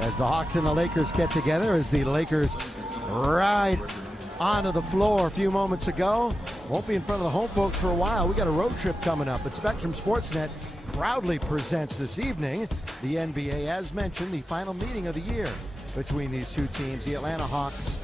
as the Hawks and the Lakers get together, as the Lakers ride onto the floor a few moments ago. Won't be in front of the home folks for a while. We got a road trip coming up, but Spectrum Sportsnet proudly presents this evening the NBA, as mentioned, the final meeting of the year between these two teams, the Atlanta Hawks.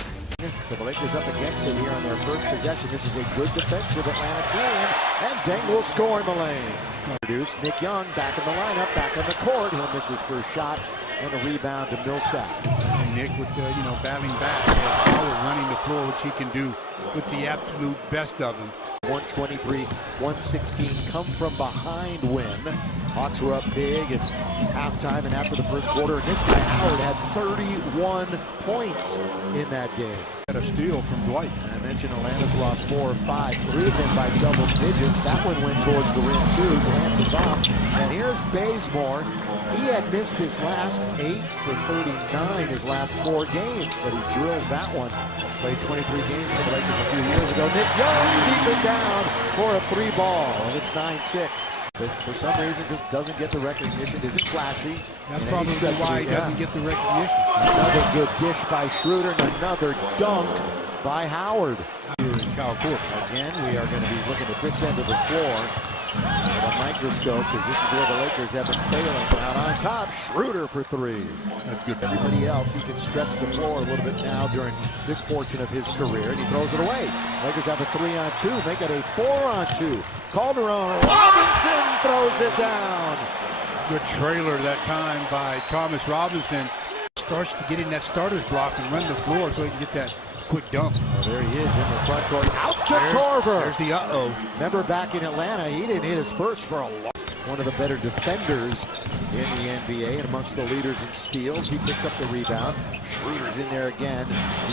So the Lakers up against it here on their first possession. This is a good defensive Atlanta team, and Deng will score in the lane. Produce Nick Young back in the lineup, back on the court. He'll miss his first shot, and a rebound to Millsap. And Nick with the, battling back, Howard running the floor, which he can do with the absolute best of them. 123-116 come from behind win. Hawks were up big at halftime and after the first quarter, and this guy Howard had 31 points in that game. Had a steal from Dwight. I mentioned Atlanta's lost 4 or 5, 3 of them by double digits. That one went towards the rim too. Grant is off. And here's Bazemore. He had missed his last 8 for 39 his last 4 games, but he drills that one. Played 23 games for the Lakers a few years ago. Nick Young deep it down for a 3-ball, and it's 9-6. But for some reason just doesn't get the recognition. Isn't flashy. That's probably why he doesn't get the recognition. Another good dish by Schroeder, and another dunk by Howard. Here in Cal Court. Again, we are going to be looking at this end of the floor with a microscope, because this is where the Lakers have been failing. Out on top, Schroeder for 3. That's good. Everybody else, he can stretch the floor a little bit now during this portion of his career, and he throws it away. Lakers have a 3-on-2, make it a 4-on-2. Calderon Robinson throws it down. Good trailer that time by Thomas Robinson. Starts to get in that starter's block and run the floor so he can get that quick dunk. Oh, there he is in the front court. Out to Korver. There's the uh-oh. Remember back in Atlanta, he didn't hit his first for a long. One of the better defenders in the NBA and amongst the leaders in steals. He picks up the rebound. Schroeder's in there again.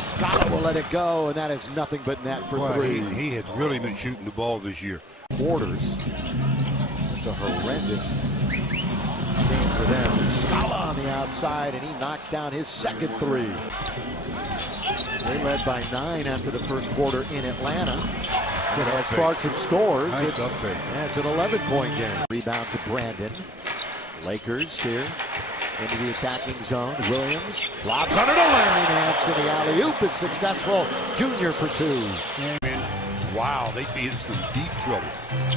Scott will let it go, and that is nothing but net for 3. He had really been shooting the ball this year. Quarters. It's a horrendous game for them. Scala on the outside, and he knocks down his second 3. They led by 9 after the first quarter in Atlanta. As Clarkson scores, nice it's an 11-point game. Rebound to Brandon. Lakers here into the attacking zone. Williams lobs under to Larry Nance, and the alley-oop is successful. Junior for 2. Wow, they'd be in some deep trouble.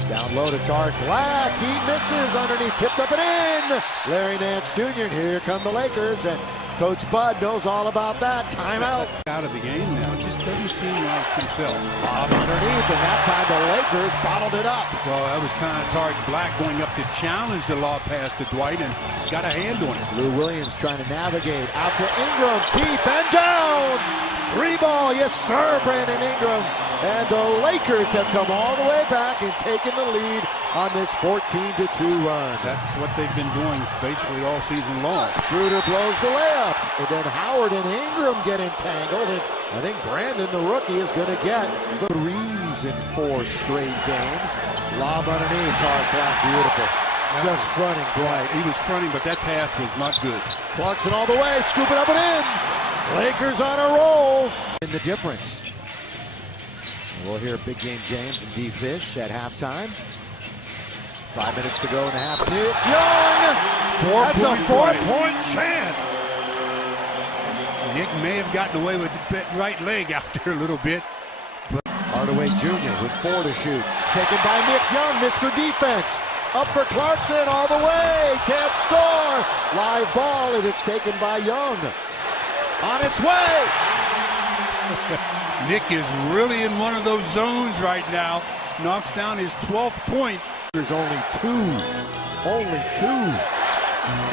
Down low to Tarek Black. He misses underneath, tipped up and in. Larry Nance Jr. Here come the Lakers, and Coach Bud knows all about that. Timeout. Out of the game now. Just doesn't seem like himself. Bob underneath, and that time the Lakers bottled it up. Well, that was kind of Tarek Black going up to challenge the lob pass to Dwight and got a hand on it. Lou Williams trying to navigate. Out to Ingram. Deep and down. 3-ball. Yes, sir, Brandon Ingram. And the Lakers have come all the way back and taken the lead on this 14-2 run. That's what they've been doing basically all season long. Schroeder blows the layup. And then Howard and Ingram get entangled. And I think Brandon, the rookie, is going to get the 3s in 4 straight games. Lob underneath. Tarek Black, beautiful. Just fronting Dwight. He was fronting, but that pass was not good. Clarkson all the way, scoop it up and in. Lakers on a roll. And the difference. We'll hear Big Game James and D. Fish at halftime. 5 minutes to go in the half. Nick Young! That's a 4-point chance. Nick may have gotten away with the right leg out there a little bit. Hardaway Jr. with 4 to shoot. Taken by Nick Young, Mr. Defense. Up for Clarkson all the way. Can't score. Live ball, and it's taken by Young. On its way. Nick is really in one of those zones right now. Knocks down his 12th point. There's only 2. Only 2.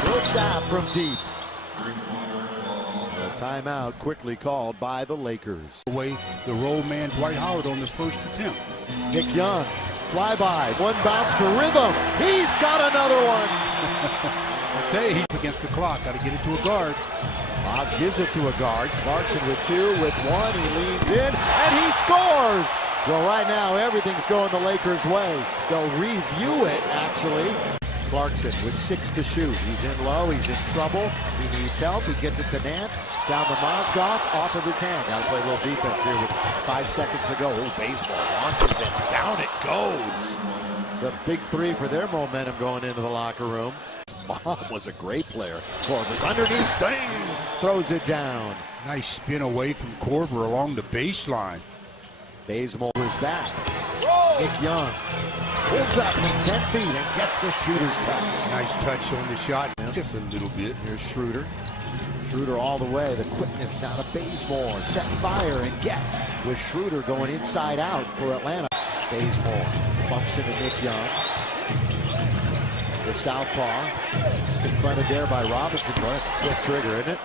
Millsap from deep. A timeout quickly called by the Lakers. Away the roll man Dwight Howard on the first attempt. Nick Young, flyby, 1 bounce for rhythm. He's got another one. I tell you, he's against the clock. Got to get it to a guard. Oz gives it to a guard. Clarkson with 2, with 1. He leans in, and he scores. Well, right now, everything's going the Lakers' way. They'll review it, actually. Clarkson with 6 to shoot. He's in low. He's in trouble. He needs help. He gets it to Nance. Down to Mozgov. Off of his hand. Got to play a little defense here with 5 seconds to go. Oh, baseball launches it. Down it goes. It's a big 3 for their momentum going into the locker room. Mom was a great player. Korver's underneath, ding, throws it down. Nice spin away from Korver along the baseline. Bazemore is back. Nick Young pulls up 10 feet and gets the shooter's touch. Nice touch on the shot, just a little bit. Here's Schroeder. Schroeder all the way. The quickness now to Bazemore. Set fire and get with Schroeder going inside out for Atlanta. Bazemore bumps into Nick Young. The southpaw confronted there by Robinson. Quick trigger, isn't it?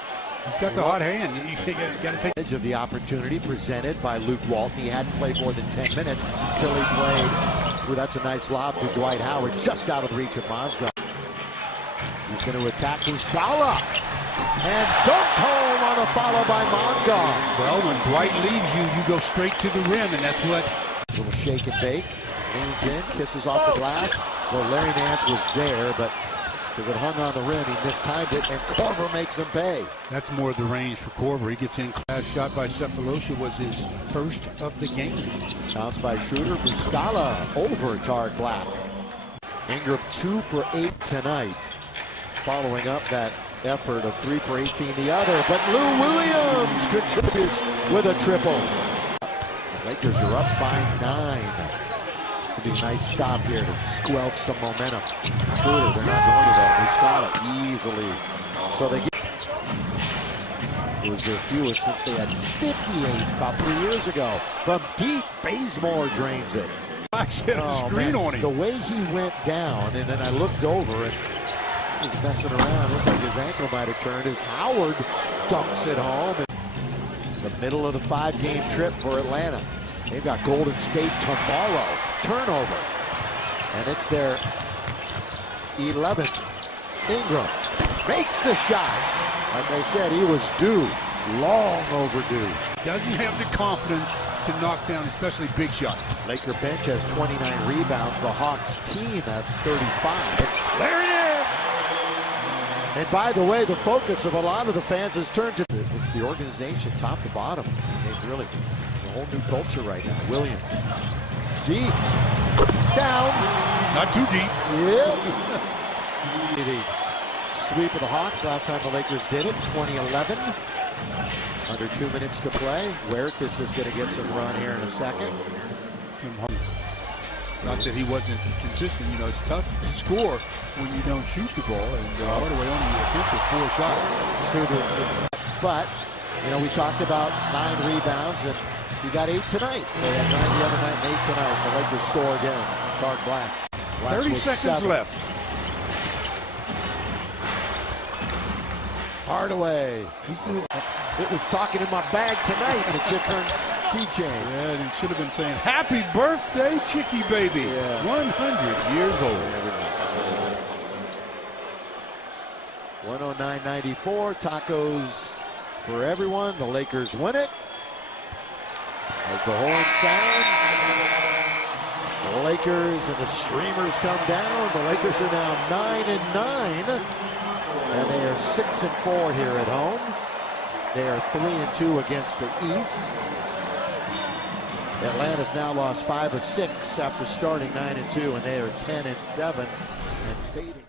He's got the hot hand. You got to take advantage of the opportunity presented by Luke Walton. He hadn't played more than 10 minutes until he played. Ooh, that's a nice lob to Dwight Howard, just out of the reach of Mozgov. He's going to attack Muscala. And dunked home on the follow by Mozgov. Well, when Dwight leaves you, you go straight to the rim, and that's what... Little shake and bake. Leans in, kisses off the glass. Well, Larry Nance was there, but because it hung on the rim, he mistimed it, and Korver makes him pay. That's more of the range for Korver. He gets in. Last shot by Cephalosha was his first of the game. Bounce by Schroeder. Muscala over Tarek Black. Ingram 2 for 8 tonight. Following up that effort of 3 for 18 the other, but Lou Williams contributes with a triple. The Lakers are up by 9. This will be a nice stop here to squelch some momentum. Schroeder, they're not going to that. Muscala easily. So they get... It was their fewest since they had 58 about 3 years ago. From deep, Bazemore drains it. I set a screen on him. The way he went down, and then I looked over and he was messing around. Looked like his ankle might have turned as Howard dunks it home. In the middle of the 5-game trip for Atlanta. They've got Golden State tomorrow. Turnover. And it's their 11th. Ingram makes the shot. Like I said, he was due. Long overdue. Doesn't have the confidence to knock down, especially big shots. Laker bench has 29 rebounds. The Hawks team has 35. There he is! And by the way, the focus of a lot of the fans has turned to it's the organization, top to bottom. They've really, it's a whole new culture right now. Williams, deep, down. Not too deep. Yep. The sweep of the Hawks, last time the Lakers did it, 2011. Under 2 minutes to play. Huertas is going to get some run here in a second. Not that he wasn't consistent. You know, it's tough to score when you don't shoot the ball. And by the way, only attempted 4 shots. But, you know, we talked about 9 rebounds, and he got 8 tonight. They had 9 the other night and 8 tonight. The Lakers score again. Tarek Black. 30 seconds left. Hardaway. It was talking in my bag tonight, and it's your turn. PJ. Yeah, and he should have been saying, happy birthday, Chicky baby. Yeah. 100 years old. 109.94. Tacos for everyone. The Lakers win it. As the horn sounds, the Lakers and the streamers come down. The Lakers are now 9-9. And they are 6-4 here at home. They are 3-2 against the East. Atlanta's now lost 5 of 6 after starting 9-2, and they are 10-7 and fading.